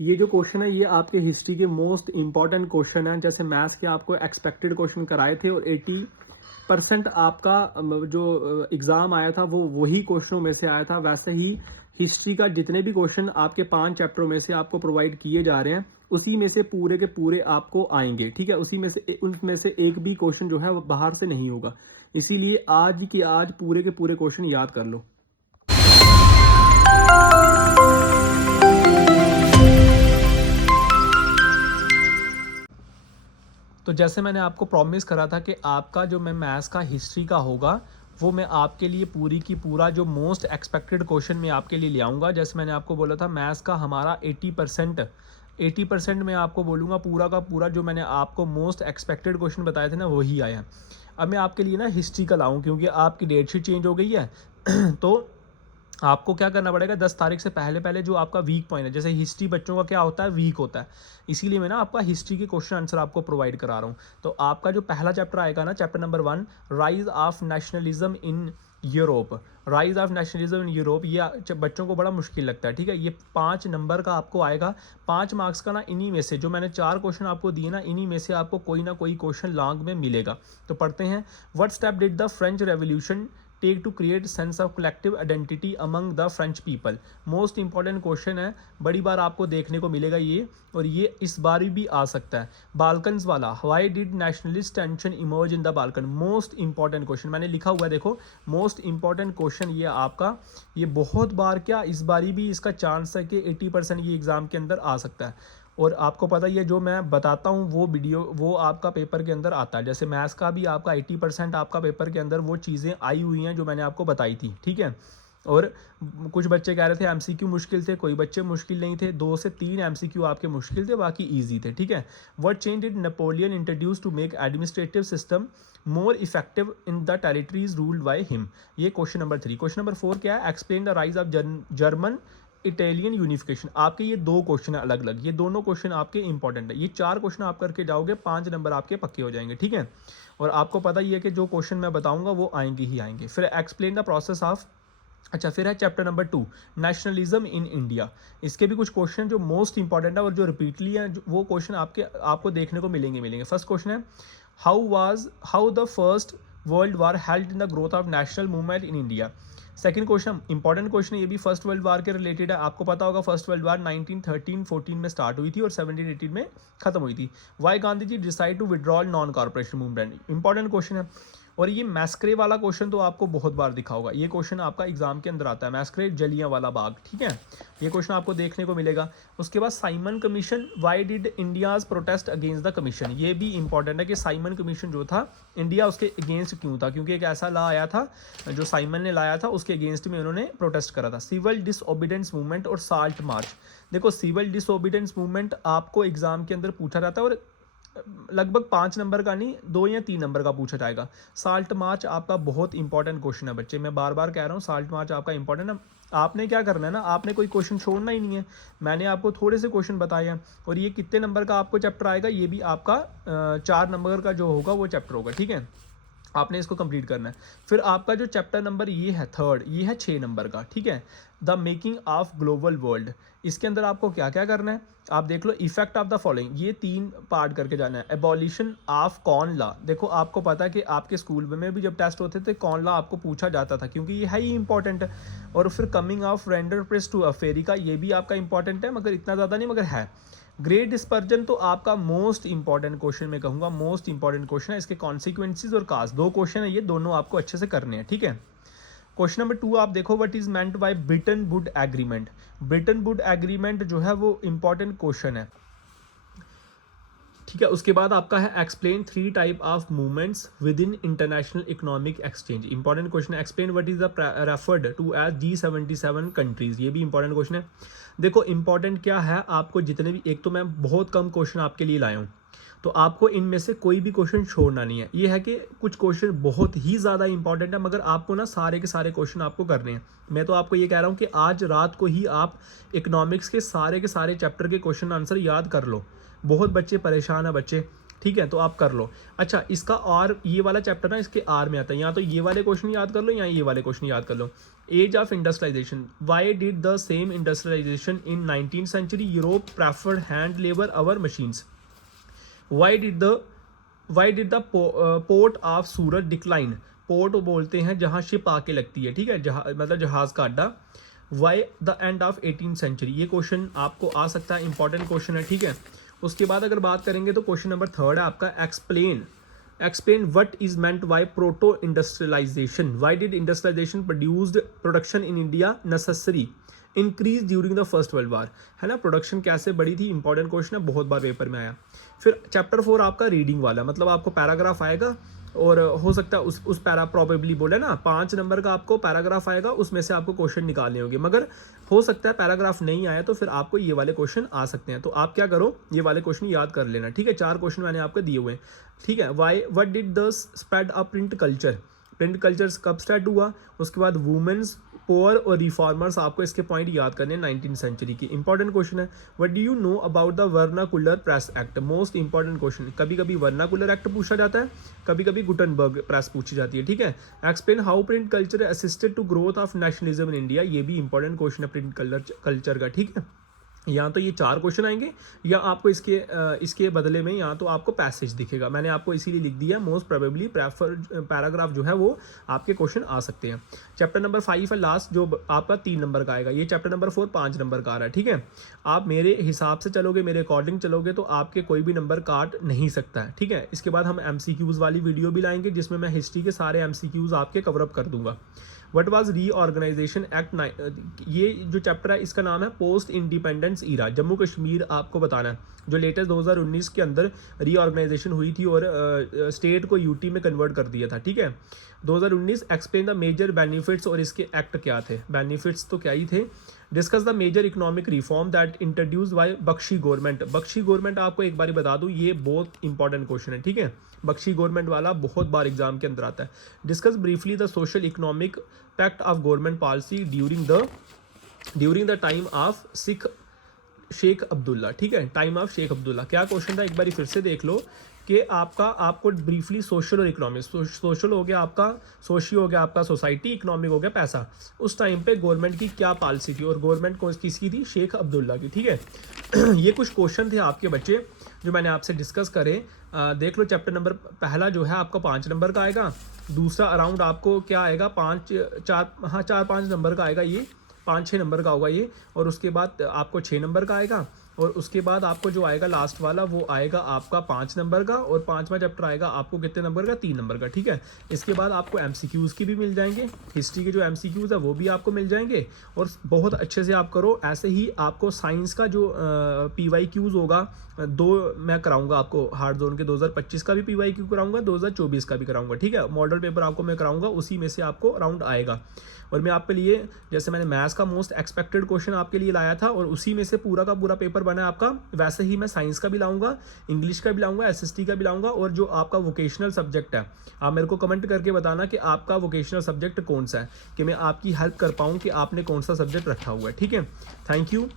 ये जो क्वेश्चन है ये आपके हिस्ट्री के मोस्ट इंपॉर्टेंट क्वेश्चन है। जैसे मैथ्स के आपको एक्सपेक्टेड क्वेश्चन कराए थे और 80% आपका जो एग्जाम आया था वो वही क्वेश्चनों में से आया था, वैसे ही हिस्ट्री का जितने भी क्वेश्चन आपके 5 चैप्टरों में से आपको प्रोवाइड किए जा रहे हैं उसी में से पूरे के पूरे आपको आएंगे। ठीक है, उनमें से एक भी क्वेश्चन जो है वो बाहर से नहीं होगा। इसीलिए आज की आज पूरे के पूरे क्वेश्चन याद कर लो। तो जैसे मैंने आपको प्रॉमिस करा था कि आपका जो मैं मैथ्स का हिस्ट्री का होगा वो मैं आपके लिए पूरी की पूरा जो मोस्ट एक्सपेक्टेड क्वेश्चन मैं आपके लिए ले आऊँगा। जैसे मैंने आपको बोला था मैथ्स का हमारा 80% मैं आपको बोलूँगा पूरा का पूरा जो मैंने आपको मोस्ट एक्सपेक्टेड क्वेश्चन बताए थे ना वही आया। अब मैं आपके लिए ना हिस्ट्री का लाऊँ क्योंकि आपकी डेट शीट चेंज हो गई है तो आपको क्या करना पड़ेगा 10 तारीख से पहले पहले जो आपका वीक पॉइंट है, जैसे हिस्ट्री बच्चों का क्या होता है वीक होता है, इसीलिए मैं ना आपका हिस्ट्री के क्वेश्चन आंसर आपको प्रोवाइड करा रहा हूँ। तो आपका जो पहला चैप्टर आएगा ना, chapter number 1, rise of nationalism in Europe. Rise of nationalism in Europe ये बच्चों को बड़ा मुश्किल लगता है। ठीक है, ये 5 नंबर का आपको आएगा, 5 मार्क्स का ना। इन्हीं में से जो मैंने 4 क्वेश्चन आपको दिए ना, इन्हीं में से आपको कोई ना कोई क्वेश्चन लॉन्ग में मिलेगा। तो पढ़ते हैं। What step did the French Revolution take to create sense of collective identity among the French people. Most important question है, बड़ी बार आपको देखने को मिलेगा ये, और ये इस बार भी आ सकता है। बाल्कन्स वाला, why did nationalist tension emerge in the Balkan. Most important question मैंने लिखा हुआ है, देखो मोस्ट इंपॉर्टेंट क्वेश्चन ये आपका, ये बहुत बार क्या इस बारी भी इसका चांस है कि 80% ये एग्जाम के अंदर आ सकता है। और आपको पता ही है जो मैं बताता हूँ वो वीडियो वो आपका पेपर के अंदर आता है। जैसे मैथ्स का भी आपका 80% आपका पेपर के अंदर वो चीज़ें आई हुई हैं जो मैंने आपको बताई थी। ठीक है, और कुछ बच्चे कह रहे थे एमसीक्यू मुश्किल थे, कोई बच्चे मुश्किल नहीं थे, 2 से 3 एमसीक्यू आपके मुश्किल थे, बाकी इजी थे। ठीक है, what change did Napoleon introduce to make administrative system more effective in the territories ruled by him. ये क्वेश्चन नंबर 3। क्वेश्चन नंबर 4 क्या है, explain the rise of German Italian unification. आपके ये 2 क्वेश्चन है अलग अलग, ये दोनों क्वेश्चन आपके इंपॉर्टेंट है। ये 4 क्वेश्चन आप करके जाओगे, 5 नंबर आपके पक्के हो जाएंगे। ठीक है, और आपको पता ही है कि जो क्वेश्चन मैं बताऊंगा वो आएंगे ही आएंगे। फिर एक्सप्लेन द प्रोसेस ऑफ, अच्छा फिर है chapter number 2, nationalism in India. इसके भी कुछ क्वेश्चन जो मोस्ट इंपॉर्टेंट है और जो रिपीटली है वो क्वेश्चन आपको देखने को मिलेंगे। फर्स्ट क्वेश्चन है, how the First World war held in the growth of national movement in India. Second question important question है, ये भी फर्स्ट वर्ल्ड वार के रिलेटेड है। आपको पता होगा फर्स्ट वर्ल्ड वार 1913-14 में स्टार्ट हुई थी और 1718 में खत्म हुई थी। Why Gandhi ji decide to withdrawal non cooperation movement. Important question है। और ये मैस्क्रे वाला क्वेश्चन तो आपको बहुत बार दिखा होगा, ये क्वेश्चन आपका एग्जाम के अंदर आता है, मैस्क्रे जलियां वाला बाग। ठीक है, ये क्वेश्चन आपको देखने को मिलेगा। उसके बाद Simon commission, why did India's protest against the commission. ये भी इंपॉर्टेंट है कि साइमन कमीशन जो था इंडिया उसके अगेंस्ट क्यों था, क्योंकि एक ऐसा लॉ आया था जो साइमन ने लाया था, उसके अगेंस्ट में उन्होंने प्रोटेस्ट करा था। सिविल डिसओबीडियंस मूवमेंट और साल्ट मार्च। देखो सिविल डिसओबीडियंस मूवमेंट आपको एग्जाम के अंदर पूछा जाता है और लगभग 5 नंबर का नहीं 2 या 3 नंबर का पूछा जाएगा। साल्ट मार्च आपका बहुत इंपॉर्टेंट क्वेश्चन है बच्चे, मैं बार बार कह रहा हूँ साल्ट मार्च आपका इंपॉर्टेंट है। आपने क्या करना है ना, आपने कोई क्वेश्चन छोड़ना ही नहीं है। मैंने आपको थोड़े से क्वेश्चन बताए हैं और ये कितने नंबर का आपको चैप्टर आएगा, ये भी आपका 4 नंबर का जो होगा वो चैप्टर होगा। ठीक है, आपने इसको कंप्लीट करना है। फिर आपका जो चैप्टर नंबर ये है थर्ड, ये है 6 नंबर का। ठीक है, the making of global world. इसके अंदर आपको क्या क्या करना है आप देख लो। इफेक्ट ऑफ द फॉलोइंग, ये 3 पार्ट करके जाना है। Abolition of corn law. देखो आपको पता है कि आपके स्कूल में भी जब टेस्ट होते थे कॉर्न लॉ आपको पूछा जाता था क्योंकि ये है ही इंपॉर्टेंट। और फिर coming of rinderpest to Africa, ये भी आपका इंपॉर्टेंट है मगर इतना ज़्यादा नहीं, मगर है। ग्रेट डिस्पर्जन तो आपका मोस्ट इंपॉर्टेंट क्वेश्चन, मैं कहूँगा मोस्ट इंपॉर्टेंट क्वेश्चन है। इसके कॉन्सिक्वेंसेज और काज 2 क्वेश्चन है, ये दोनों आपको अच्छे से करने हैं। ठीक है, क्वेश्चन नंबर 2 आप देखो, what is meant bye Britain would agreement. Britain would agreement जो है वो इंपॉर्टेंट क्वेश्चन है। ठीक है, उसके बाद आपका है explain 3 type of movements within international economic exchange. Important question है। Explain what is the referred to as G77 countries. ये भी इंपॉर्टेंट क्वेश्चन है। देखो इंपॉर्टेंट क्या है, आपको जितने भी, एक तो मैं बहुत कम क्वेश्चन आपके लिए लाया हूँ तो आपको इनमें से कोई भी क्वेश्चन छोड़ना नहीं है। ये है कि कुछ क्वेश्चन बहुत ही ज़्यादा इंपॉर्टेंट है मगर आपको ना सारे के सारे क्वेश्चन आपको करने हैं। मैं तो आपको ये कह रहा हूँ कि आज रात को ही आप इकोनॉमिक्स के सारे चैप्टर के क्वेश्चन आंसर याद कर लो। बहुत बच्चे परेशान है बच्चे। ठीक है, तो आप कर लो। अच्छा, इसका और ये वाला चैप्टर ना इसके आर में आता है, या तो ये वाले क्वेश्चन याद कर लो या ये वाले क्वेश्चन याद कर लो। Age of industrialisation, why did the same industrialisation in 19th century Europe preferred hand labour over machines, why did the port of Surat decline, port बोलते हैं जहाँ शिप आके लगती है, ठीक है, मतलब जहाज़ का अड्डा। Why the end of 18th century, ये क्वेश्चन आपको आ सकता है, इंपॉर्टेंट क्वेश्चन है, ठीक है। उसके बाद अगर बात करेंगे तो क्वेश्चन नंबर 3 है आपका, explain what is meant by proto industrialization, why did industrialization production in India necessary increase during the First World War, है ना, प्रोडक्शन कैसे बढ़ी थी, इंपॉर्टेंट क्वेश्चन है, बहुत बार पेपर में आया। फिर चैप्टर 4 आपका रीडिंग वाला, मतलब आपको पैराग्राफ आएगा और हो सकता है उस पैरा प्रॉबेबली बोले ना 5 नंबर का आपको पैराग्राफ आएगा, उसमें से आपको क्वेश्चन निकालने होंगे, मगर हो सकता है पैराग्राफ नहीं आया तो फिर आपको ये वाले क्वेश्चन आ सकते हैं। तो आप क्या करो, ये वाले क्वेश्चन याद कर लेना, ठीक है। 4 क्वेश्चन मैंने आपको दिए हुए हैं, ठीक है। What did the spread of print culture, print culture कब स्टार्ट हुआ, उसके बाद वुमेन्स, पोअर और रिफॉर्मर्स, आपको इसके पॉइंट याद करने हैं 19th सेंचुरी की, इंपॉर्टेंट क्वेश्चन है। What do you know about the vernacular press act, most important question, कभी कभी वर्नाकुलर एक्ट पूछा जाता है, कभी कभी गुटनबर्ग प्रेस पूछी जाती है, ठीक है। Explain how print culture assisted to growth of nationalism in India, ये भी इंपॉर्टेंट क्वेश्चन है प्रिंट कल्चर का, ठीक है। या तो ये 4 क्वेश्चन आएंगे या आपको इसके बदले में या तो आपको पैसेज दिखेगा, मैंने आपको इसीलिए लिख दिया, मोस्ट प्रोबेबली पैराग्राफ जो है वो आपके क्वेश्चन आ सकते हैं। चैप्टर नंबर 5 है लास्ट, जो आपका 3 नंबर का आएगा, ये चैप्टर नंबर 4 5 नंबर का आ रहा है, ठीक है। आप मेरे हिसाब से चलोगे, मेरे अकॉर्डिंग चलोगे तो आपके कोई भी नंबर काट नहीं सकता है, ठीक है। इसके बाद हम MCQs वाली वीडियो भी लाएंगे जिसमें मैं हिस्ट्री के सारे MCQs आपके कवरअप कर दूंगा। व्हाट वाज रीऑर्गेनाइजेशन एक्ट, ये जो चैप्टर है इसका नाम है पोस्ट इंडिपेंडेंस ईरा, जम्मू कश्मीर आपको बताना है, जो लेटेस्ट 2019 के अंदर रीऑर्गेनाइजेशन हुई थी और स्टेट को यूटी में कन्वर्ट कर दिया था, ठीक है। 2019, एक्सप्लेन द मेजर बेनिफिट्स, और इसके एक्ट क्या थे, बेनिफिट्स तो क्या ही थे। Discuss the major economic reform that introduce by Bakshi government, Bakshi government आपको एक बार बता दूं ये बहुत इंपॉर्टेंट क्वेश्चन है, ठीक है, बख्शी गवर्नमेंट वाला बहुत बार एग्जाम के अंदर आता है। Discuss briefly the social economic impact of government policy during the time of Sheikh Abdullah, ठीक है, टाइम ऑफ शेख अब्दुल्ला। क्या क्वेश्चन था, एक बार फिर से देख लो कि आपको ब्रीफली सोशल और इकोनॉमिक, सोशल हो गया आपका, सोशियो हो गया आपका सोसाइटी, इकोनॉमिक हो गया पैसा, उस टाइम पे गवर्नमेंट की क्या पॉलिसी थी, और गवर्नमेंट किसकी थी, शेख अब्दुल्ला की, ठीक है। ये कुछ क्वेश्चन थे आपके बच्चे जो मैंने आपसे डिस्कस करे। देख लो, चैप्टर नंबर पहला जो है आपका 5 नंबर का आएगा, दूसरा अराउंड आपको क्या आएगा 4-5 नंबर का आएगा, ये 5-6 नंबर का होगा ये, और उसके बाद आपको 6 नंबर का आएगा, और उसके बाद आपको जो आएगा लास्ट वाला वो आएगा आपका 5 नंबर का, और 5वां चैप्टर आएगा आपको कितने नंबर का, 3 नंबर का, ठीक है। इसके बाद आपको MCQs की भी मिल जाएंगे, हिस्ट्री के जो MCQs है वो भी आपको मिल जाएंगे, और बहुत अच्छे से आप करो। ऐसे ही आपको साइंस का जो PYQs होगा 2 मैं कराऊंगा आपको, हार्ड जोन के 2025 का भी PYQ कराऊंगा, 2024 का भी कराऊंगा, ठीक है। मॉडल पेपर आपको मैं कराऊंगा, उसी में से आपको राउंड आएगा। और मैं आपके लिए, जैसे मैंने मैथ्स का मोस्ट एक्सपेक्टेड क्वेश्चन आपके लिए लाया था और उसी में से पूरा का पूरा पेपर बना है आपका, वैसे ही मैं साइंस का भी लाऊंगा, इंग्लिश का भी लाऊंगा, SST का भी लाऊंगा, और जो आपका वोकेशनल सब्जेक्ट है, आप मेरे को कमेंट करके बताना कि आपका वोकेशनल सब्जेक्ट कौन सा है, कि मैं आपकी हेल्प कर पाऊँ कि आपने कौन सा सब्जेक्ट रखा हुआ है, ठीक है। Thank you.